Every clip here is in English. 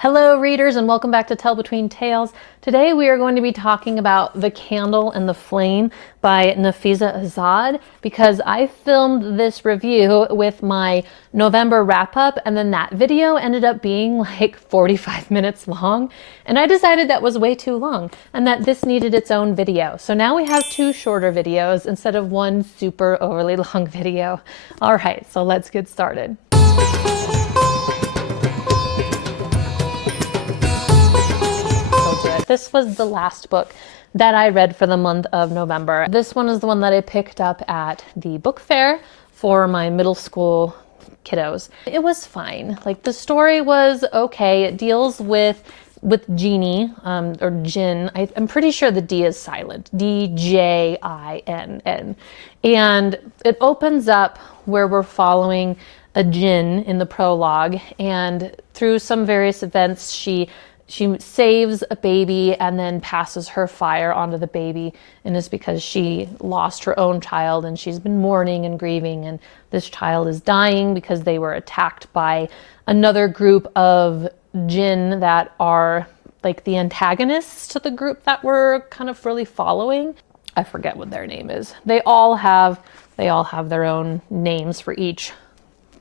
Hello readers, and welcome back to Tell Between Tales. Today we are going to be talking about The Candle and the Flame by Nafisa Azad, because I filmed this review with my November wrap-up, and then that video ended up being like 45 minutes long, and I decided that was way too long and that this needed its own video. So now we have two shorter videos instead of one super overly long video. All right, so let's get started. This was the last book that I read for the month of November. This one is the one that I picked up at the book fair for my middle school kiddos. It was fine. Like, the story was okay. It deals with Genie, or Jinn. I'm pretty sure the D is silent. D-J-I-N-N. And it opens up where we're following a Jinn in the prologue, and through some various events, she saves a baby and then passes her fire onto the baby, and it's because she lost her own child and she's been mourning and grieving, and this child is dying because they were attacked by another group of Jinn that are like the antagonists to the group that we're kind of really following. I forget what their name is. They all have their own names for each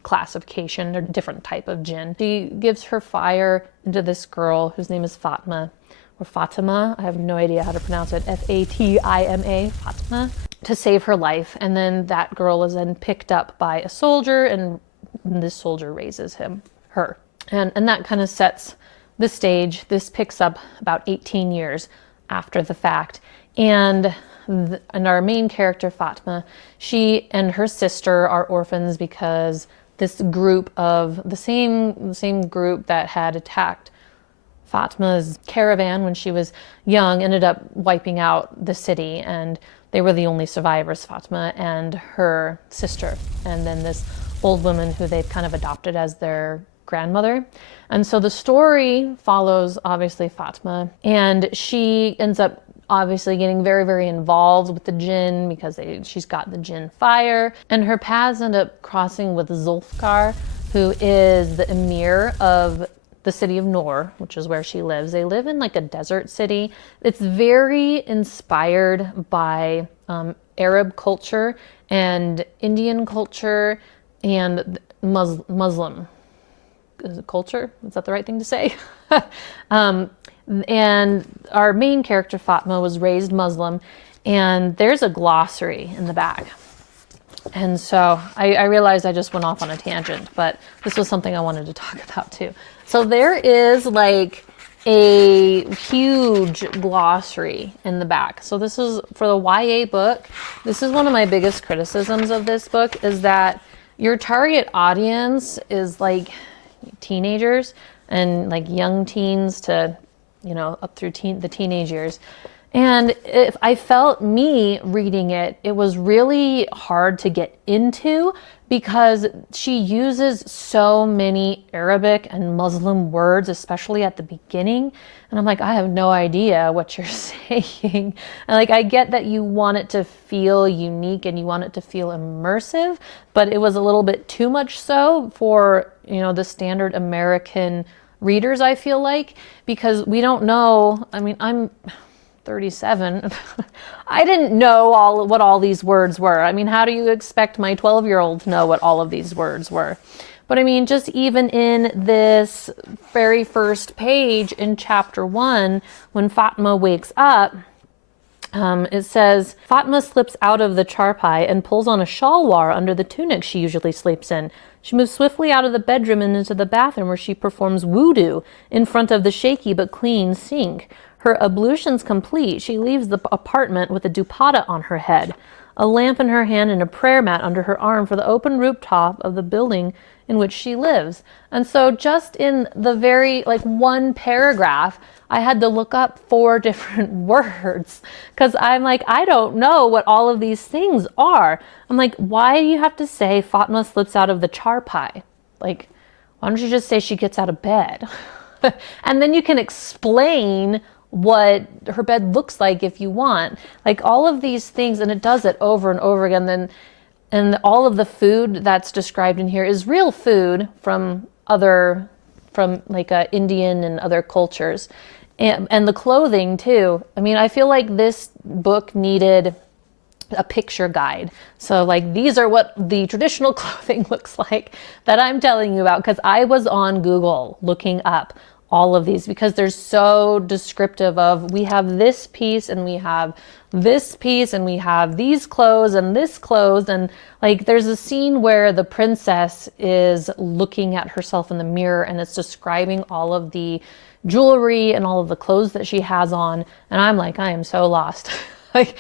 classification or different type of Jinn. She gives her fire into this girl whose name is Fatma, or Fatima. I have no idea how to pronounce it. F-A-T-I-M-A, Fatima, to save her life. And then that girl is then picked up by a soldier, and this soldier raises her. And that kind of sets the stage. This picks up about 18 years after the fact. And our main character, Fatma, she and her sister are orphans because this group of the same group that had attacked Fatma's caravan when she was young ended up wiping out the city, and they were the only survivors, Fatma and her sister, and then this old woman who they've kind of adopted as their grandmother. And so the story follows obviously Fatma, and she ends up obviously getting very, very involved with the Jinn because she's got the Jinn fire, and her paths end up crossing with Zulfikar, who is the emir of the city of Noor, which is where she lives. They live in like a desert city. It's very inspired by Arab culture and Indian culture and Muslim culture. Is that the right thing to say? And our main character, Fatma, was raised Muslim, and there's a glossary in the back. And so I realized I just went off on a tangent, but this was something I wanted to talk about too. So there is like a huge glossary in the back. So this is for the YA book. This is one of my biggest criticisms of this book, is that your target audience is like teenagers and like young teens to, up through the teenage years. And if I felt me reading it, it was really hard to get into because she uses so many Arabic and Muslim words, especially at the beginning. And I'm like, I have no idea what you're saying. And like, I get that you want it to feel unique and you want it to feel immersive, but it was a little bit too much so for, the standard American readers, I feel like, because we don't know. I mean, I'm 37. I didn't know what all these words were. I mean, how do you expect my 12-year-old to know what all of these words were? But I mean, just even in this very first page in chapter 1, when Fatma wakes up, it says, Fatma slips out of the charpai and pulls on a shalwar under the tunic she usually sleeps in. She moves swiftly out of the bedroom and into the bathroom, where she performs wudu in front of the shaky but clean sink. Her ablutions complete, she leaves the apartment with a dupatta on her head, a lamp in her hand, and a prayer mat under her arm for the open rooftop of the building in which she lives. And so just in the very, one paragraph, I had to look up 4 different words because I'm like, I don't know what all of these things are. I'm like, why do you have to say Fatma slips out of the charpai? Like, why don't you just say she gets out of bed? And then you can explain what her bed looks like if you want. Like, all of these things, and it does it over and over again. And all of the food that's described in here is real food from from like Indian and other cultures. And the clothing too. I mean, I feel like this book needed a picture guide. So like these are what the traditional clothing looks like that I'm telling you about, because I was on Google looking up all of these because they're so descriptive of we have this piece and we have this piece and we have these clothes and this clothes. And like there's a scene where the princess is looking at herself in the mirror and it's describing all of the jewelry and all of the clothes that she has on. And I'm like, I am so lost. Like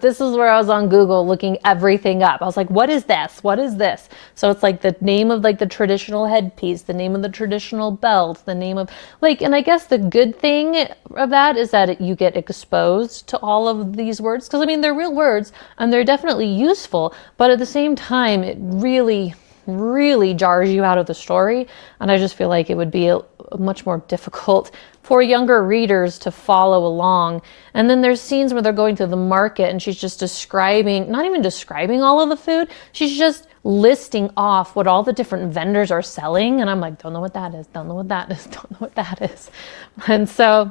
this is where I was on Google looking everything up. I was like, what is this? What is this? So it's like the name of like the traditional headpiece, the name of the traditional belt, the name of like, and I guess the good thing of that is that you get exposed to all of these words. Cause I mean, they're real words and they're definitely useful, but at the same time, it really jars you out of the story. And I just feel like it would be much more difficult for younger readers to follow along. And then there's scenes where they're going to the market and she's just describing, not even describing all of the food, she's just listing off what all the different vendors are selling. And I'm like, don't know what that is, don't know what that is, don't know what that is. And so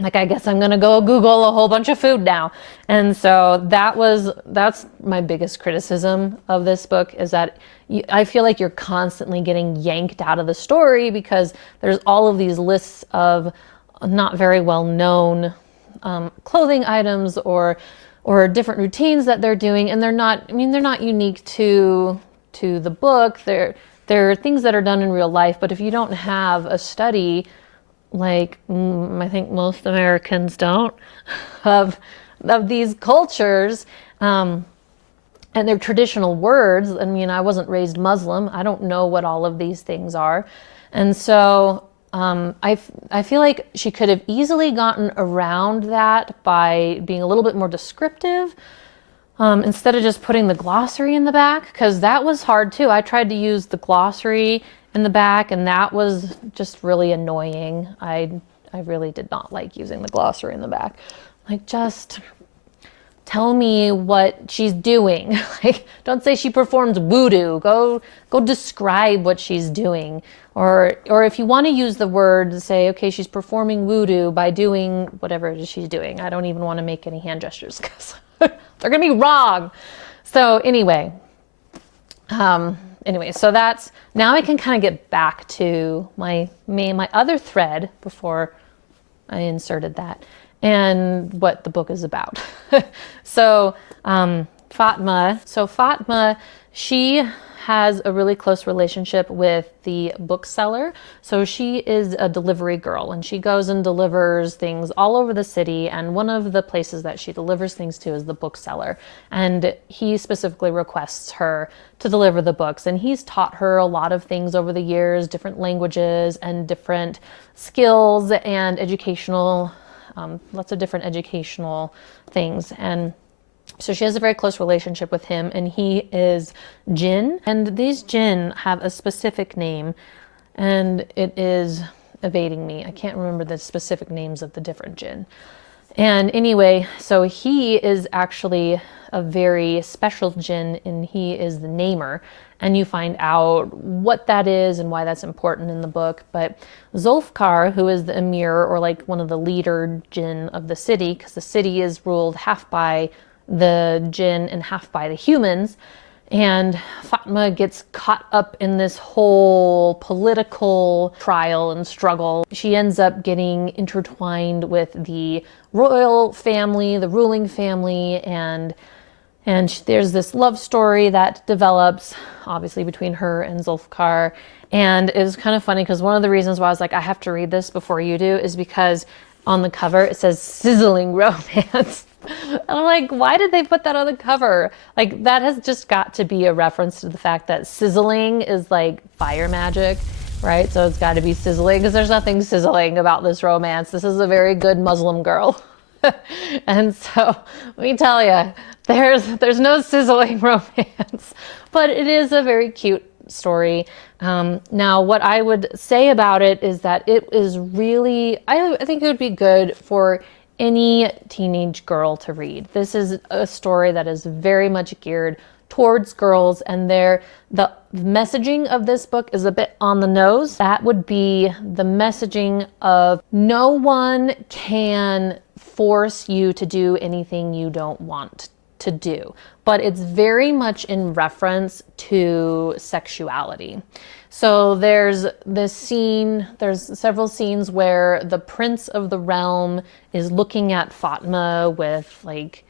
like, I guess I'm going to go Google a whole bunch of food now. And so that's my biggest criticism of this book is that I feel like you're constantly getting yanked out of the story because there's all of these lists of not very well known clothing items or different routines that they're doing. And they're not unique to the book. They're things that are done in real life. But if you don't have a study, like I think most Americans don't, of these cultures, and their traditional words. I mean, I wasn't raised Muslim. I don't know what all of these things are. And so I feel like she could have easily gotten around that by being a little bit more descriptive instead of just putting the glossary in the back, because that was hard too. I tried to use the glossary in the back and that was just really annoying. I really did not like using the glossary in the back. Like, just tell me what she's doing. Like, don't say she performs voodoo. Go describe what she's doing. Or if you want to use the word, say, okay, she's performing voodoo by doing whatever it is she's doing. I don't even want to make any hand gestures because they're going to be wrong. So anyway, so that's, now I can kind of get back to my other thread before I inserted that and what the book is about. So Fatma, she has a really close relationship with the bookseller. So she is a delivery girl and she goes and delivers things all over the city. And one of the places that she delivers things to is the bookseller. And he specifically requests her to deliver the books. And he's taught her a lot of things over the years, different languages and different skills and educational, lots of different educational things. And so she has a very close relationship with him, and he is Jinn. And these Jinn have a specific name, and it is evading me. I can't remember the specific names of the different Jinn. And anyway, so he is actually a very special Jinn, and he is the namer. And you find out what that is and why that's important in the book. But Zulfikar, who is the emir, or like one of the leader Jinn of the city, because the city is ruled half by the Jinn and half by the humans. And Fatma gets caught up in this whole political trial and struggle. She ends up getting intertwined with the royal family, the ruling family, and there's this love story that develops, obviously, between her and Zulfikar. And it was kind of funny because one of the reasons why I was like, I have to read this before you do is because on the cover it says sizzling romance. And I'm like, why did they put that on the cover? Like, that has just got to be a reference to the fact that sizzling is like fire magic, right? So it's got to be sizzling because there's nothing sizzling about this romance. This is a very good Muslim girl. And so let me tell you, there's no sizzling romance, but it is a very cute story. Now, what I would say about it is that it is really, I think it would be good for any teenage girl to read. This is a story that is very much geared towards girls, and the messaging of this book is a bit on the nose. That would be the messaging of no one can force you to do anything you don't want to do, but it's very much in reference to sexuality. So there's this scene, there's several scenes where the prince of the realm is looking at Fatma with like,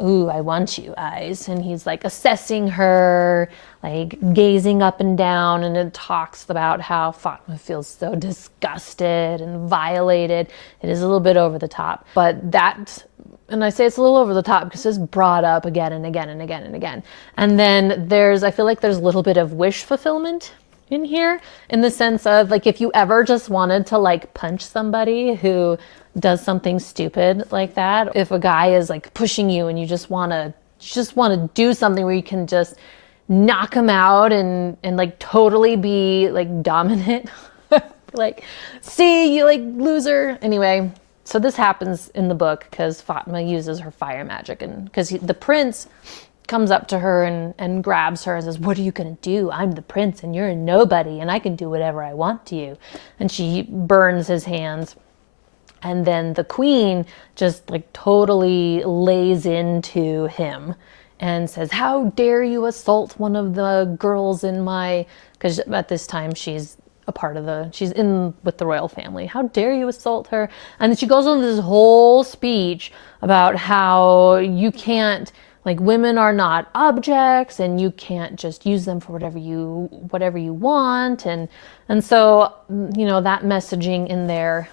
ooh, I want you eyes. And he's like assessing her, like gazing up and down. And it talks about how Fatma feels so disgusted and violated. It is a little bit over the top, but that, and I say it's a little over the top because it's brought up again and again and again and again. And then I feel like there's a little bit of wish fulfillment in here, in the sense of like, if you ever just wanted to like punch somebody who does something stupid like that, if a guy is like pushing you and you just want to do something where you can just knock him out and like totally be like dominant, like, see you, like, loser. Anyway, so this happens in the book because Fatma uses her fire magic, and because the prince comes up to her and grabs her and says, what are you gonna do? I'm the prince and you're a nobody and I can do whatever I want to you. And she burns his hands. And then the queen just like totally lays into him and says, how dare you assault one of the girls in my, because at this time she's she's in with the royal family. How dare you assault her? And then she goes on this whole speech about how you can't, like, women are not objects and you can't just use them for whatever you want. And so, you know, that messaging in there,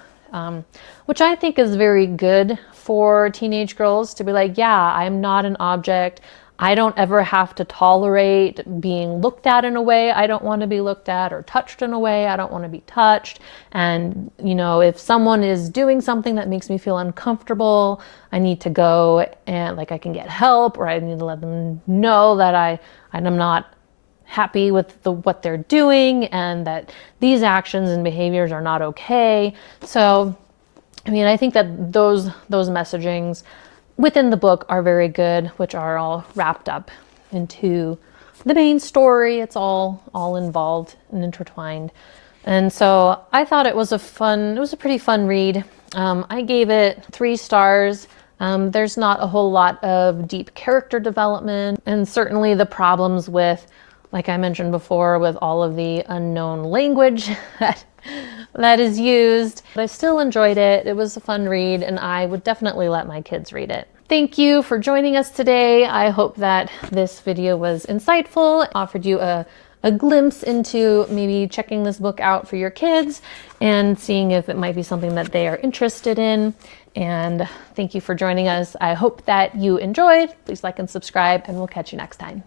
which I think is very good for teenage girls to be like, yeah, I'm not an object. I don't ever have to tolerate being looked at in a way I don't want to be looked at, or touched in a way I don't want to be touched. And, you know, if someone is doing something that makes me feel uncomfortable, I need to go and, like, I can get help, or I need to let them know that I'm not happy with what they're doing and that these actions and behaviors are not okay. So, I mean, I think that those messagings within the book are very good, which are all wrapped up into the main story. It's all involved and intertwined. And so I thought it was a pretty fun read. I gave it 3 stars. There's not a whole lot of deep character development, and certainly the problems with, like I mentioned before, with all of the unknown language that is used. But I still enjoyed it. It was a fun read, and I would definitely let my kids read it. Thank you for joining us today. I hope that this video was insightful, offered you a glimpse into maybe checking this book out for your kids and seeing if it might be something that they are interested in. And thank you for joining us. I hope that you enjoyed. Please like and subscribe, and we'll catch you next time.